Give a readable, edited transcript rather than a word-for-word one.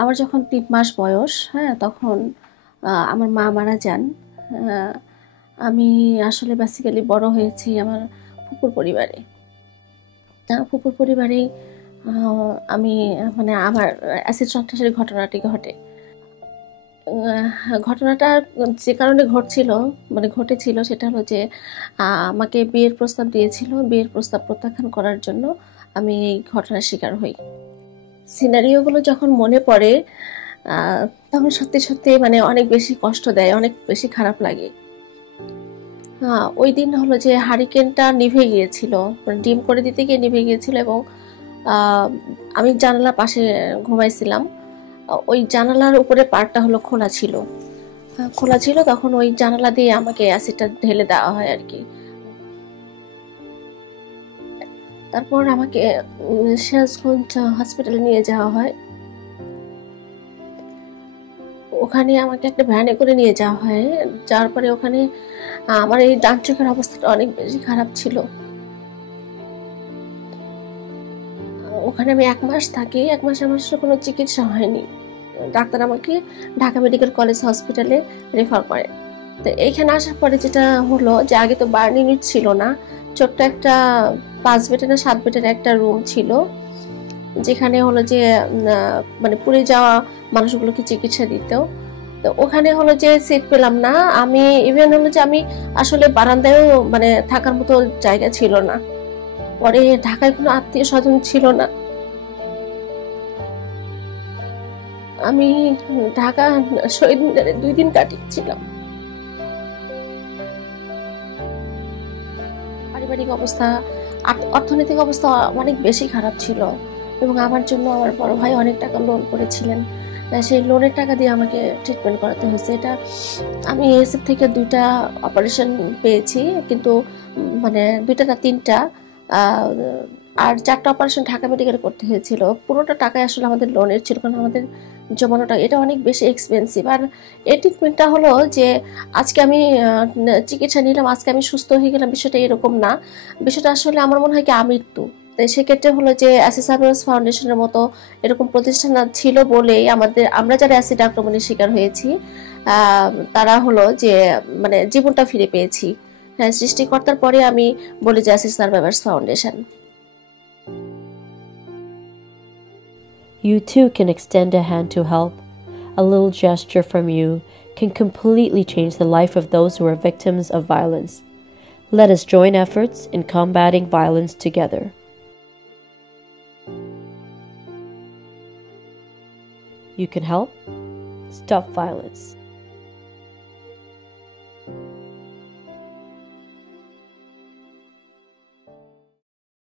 আমার যখন ৩ মাস বয়স, হ্যাঁ, তখন আমার মা মারা যান। আ আমি আসলে বেসিক্যালি বড় হয়েছি আমার ফুপুর পরিবারে। ফুপুর পরিবারেই আ আমি মানে আমার অ্যাসিড সন্ত্রাসের ঘটনাটি ঘটে। ঘটনাটা যে কারণে ঘটেছিল সেটা হলো যে আমাকে বিয়ের প্রস্তাব দিয়েছিল। বিয়ের প্রস্তাব প্রত্যাখ্যান করার জন্য আমি এই ঘটনার শিকার হই। সিনারিও গুলো যখন মনে পড়ে আ তখন সত্যি মানে অনেক বেশি কষ্ট দেয়, অনেক বেশি খারাপ লাগে। ওইদিন হলো যে হারিকেনটা নিভে গিয়েছিল। মানে ডিম করে দিতে গিয়ে নিভে গিয়েছিল এবং আ আমি জানালার পাশে ঘুমাইছিলাম। ওই জানালার উপরে পার্টটা হলো খোলা ছিল, তখন ওই জানালা দিয়ে আমাকে অ্যাসিডটা ঢেলে দেওয়া হয় আরকি। তারপর আমাকে সিরাজগঞ্জ হসপিটালে নিয়ে যাওয়া হয়। ওখানে আমাকে একটা ভ্যানে করে নিয়ে যাওয়া হয়। যাওয়ার পরে ওখানে আমার এই ডান চোখের অবস্থাটা অনেক বেশি খারাপ ছিল। ওখানে আমি ১ মাস থাকি। ১ মাস আমার কোনো চিকিৎসা হয়নি। ডাক্তার আমাকে ঢাকা মেডিকেল কলেজ হসপিটালে রেফার করে। তো এইখানে আসার পরে যেটা হলো যে আগে তো বার্ন ইউনিট ছিল না। ছোট্ট একটা ৫ বেডের না ৭ বেডের একটা রুম ছিল। যেখানে হলো যে মানে পুড়ে যাওয়া মানুষগুলোকে চিকিৎসা দিত। তো ওখানে হলো যে সিট পেলাম না। আমি ইভেন হলো যে আমি আসলে বারান্দায়ও মানে থাকার মতো জায়গা ছিল না। পরে ঢাকায় কোনো আত্মীয়স্বজন ছিল না। আমি ঢাকা শহীদ মিনারে ২ দিন কাটিয়েছিলাম। পারিবারিক অবস্থা, অর্থনৈতিক অবস্থা অনেক বেশি খারাপ ছিল এবং আমার জন্য আমার বড় ভাই অনেক টাকা লোন করেছিলেন। সেই লোনের টাকা দিয়ে আমাকে ট্রিটমেন্ট করাতে হয়েছে। এটা আমি এএসএফ থেকে ২ টা অপারেশন পেয়েছি, কিন্তু মানে ২ টা না ৩ টা আ আর ৪ টা অপারেশন ঢাকা মেডিকেলে করতে হয়েছিল। পুরোটা টাকাই আসলে আমাদের লোনের ছিল, কারণ আমাদের জমানোটা এটা অনেক বেশি এক্সপেন্সিভ। আর এই ট্রিটমেন্টটা হলো যে আজকে আমি চিকিৎসা নিলাম, আজকে আমি সুস্থ হয়ে গেলাম, বিষয়টা এরকম না। বিষয়টা আসলে আমার মনে হয় কি আমৃত্যু। তাই সেক্ষেত্রে হলো যে অ্যাসিড সারপ্রাইজ ফাউন্ডেশনের মতো এরকম প্রতিষ্ঠান ছিল বলেই আমরা যারা অ্যাসিড আক্রমণের শিকার হয়েছি তারা হলো যে মানে জীবনটা ফিরে পেয়েছি। হ্যাঁ, সৃষ্টিকর্তার পরে আমি বলি যে acid survivors foundation. You too can extend a hand to help. A little gesture from you can completely change the life of those who are victims of violence. Let us join efforts in combating violence together. You can help stop violence.